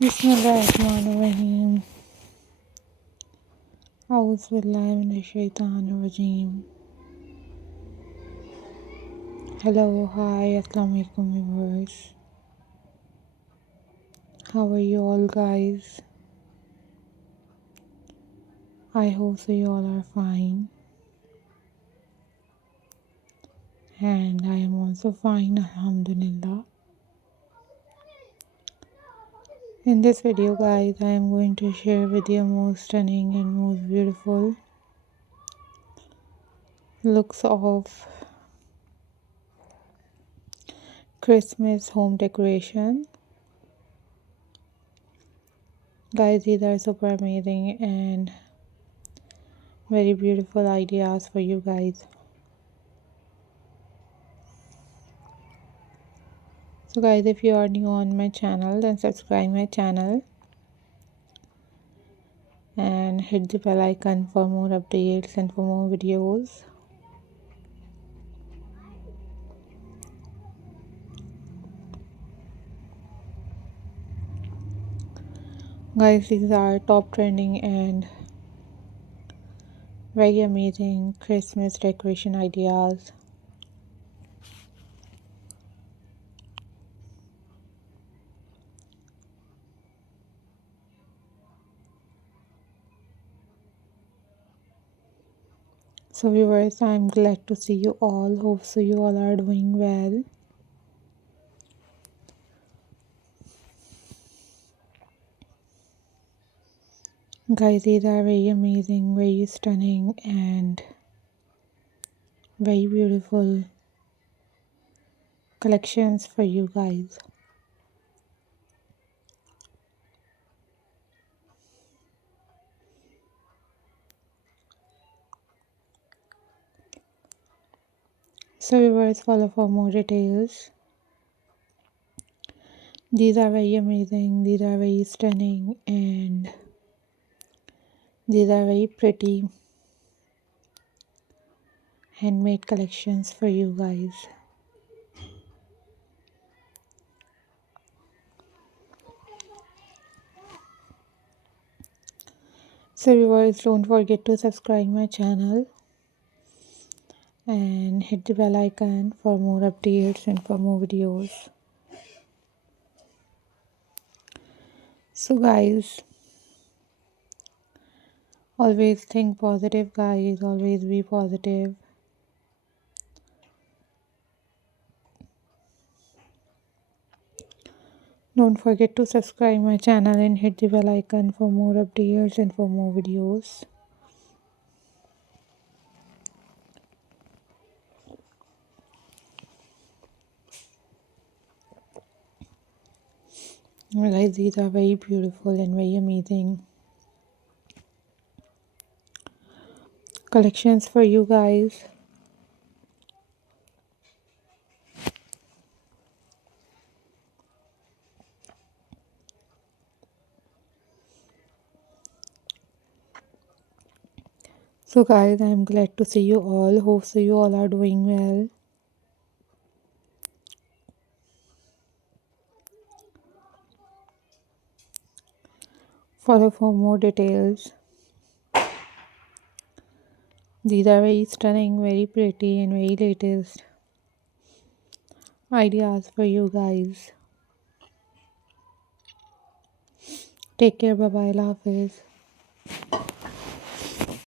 बिस्मिल्लाहिर्रहमानिर्रहीम। औज़ुबिल्लाहि मिनश्शैतानिर्रजीम। Hello, hi, assalamu alaikum viewers. How are you all guys? I hope so you all are fine. And I am also fine, alhamdulillah. In this video guys, I am going to share with you most stunning and most beautiful looks of Christmas home decoration. Guys, these are super amazing and very beautiful ideas for you guys. So guys, if you are new on my channel, then subscribe my channel and hit the bell icon for more updates and for more videos. Guys, these are top trending and very amazing Christmas decoration ideas. So viewers, I'm glad to see you all. Hope so you all are doing well. Guys, these are very amazing, very stunning and very beautiful collections for you guys. So viewers, follow for more details. These are very amazing, these are very stunning, and these are very pretty handmade collections for you guys. So viewers, don't forget to subscribe my channel and hit the bell icon for more updates and for more videos. So guys, always think positive guys, always be positive. Don't forget to subscribe my channel and hit the bell icon for more updates and for more videos. Guys, these are very beautiful and very amazing collections for you guys. So guys, I'm glad to see you all. Hope so you all are doing well. Follow for more details. These are very stunning, very pretty and very latest ideas for you guys. Take care, bye bye, Allah Hafiz.